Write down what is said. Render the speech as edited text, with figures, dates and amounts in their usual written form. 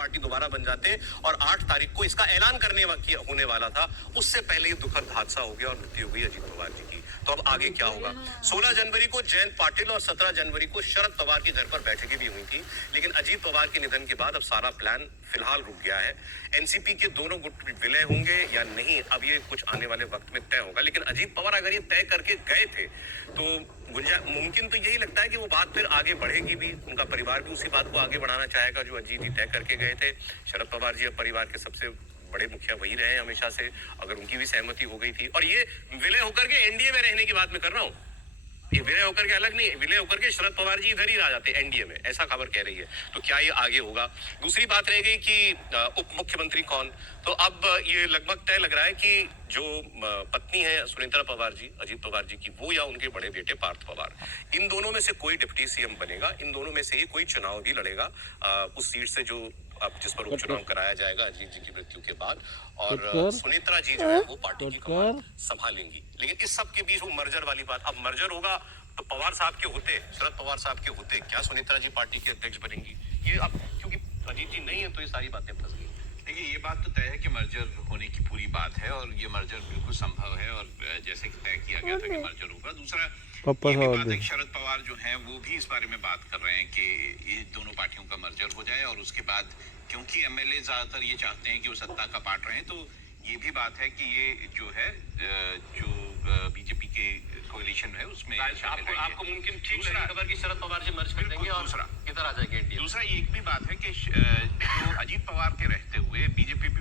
Party दोबारा बन जाते और 8 तारीख को इसका ऐलान होने वाला था, उससे पहले ये दुखद हादसा हो गया और मृत्यु हो गई अजीत पवार जी की। तो अब आगे क्या होगा? 16 जनवरी को जयंत पाटिल और 17 जनवरी को शरद पवार के घर पर बैठकें भी हुई थी, लेकिन अजीत पवार के निधन के बाद अब सारा प्लान फिलहाल रुक गया है। एनसीपी के दोनों गुट विलय होंगे या नहीं, अब ये कुछ आने वाले वक्त में तय होगा। लेकिन अजीत पवार अगर ये तय करके गए थे तो मुमकिन तो यही लगता है कि वो बात फिर आगे बढ़ेगी भी, उनका परिवार भी उसी बात को आगे बढ़ाना चाहेगा जो अजीत जी तय करके गए थे। शरद पवार जी अब परिवार के सबसे बड़े मुखिया वही रहे हमेशा से, अगर उनकी भी सहमति हो गई थी। और ये विलय होकर के एनडीए में रहने की बात मैं कर रहा हूँ, ये विलय होकर के अलग नहीं, विलय होकर के शरद पवार जी इधर ही आ जाते एनडीए में, ऐसा खबर कह रही है। तो क्या ये आगे होगा? दूसरी बात रह गई कि उप मुख्यमंत्री कौन। तो अब ये लगभग तय लग रहा है कि जो पत्नी है सुनीता पवार जी, अजीत पवार जी की, वो या उनके बड़े बेटे पार्थ पवार, इन दोनों में से कोई डिप्टी सीएम बनेगा। इन दोनों में से ही कोई चुनाव भी लड़ेगा उस सीट से जो अब जिस पर उपचुनाव कराया जाएगा अजीत जी की मृत्यु के बाद। और सुनेत्रा जी जो है वो पार्टी की कमान संभालेंगी। लेकिन इस सब के बीच वो मर्जर वाली बात, अब मर्जर होगा तो पवार साहब के होते, शरद पवार साहब के होते, क्या सुनेत्रा जी पार्टी के अध्यक्ष बनेंगी? ये अब क्योंकि अजीत जी नहीं है तो ये सारी बातें फंस गई। देखिए, ये बात तो तय है कि मर्जर होने की पूरी बात है और ये मर्जर बिल्कुल संभव है और जैसे कि तय किया गया था कि मर्जर होगा। दूसरा ये भी बात है कि शरद पवार जो हैं वो भी इस बारे में बात कर रहे हैं कि ये दोनों पार्टियों का मर्जर हो जाए और उसके बाद क्योंकि एमएलए ज्यादातर ये चाहते हैं कि वो सत्ता का पार्ट रहे, तो ये भी बात है कि ये जो है जो बीजेपी के कोalition है उसमें आपको मुमकिन ठीक है खबर कि शरद पवार जी मर्ज कर देंगे और दूसरा किधर आ जाएंगे? दूसरा ये एक भी बात है कि जो अजीत पवार के रहते हुए बीजेपी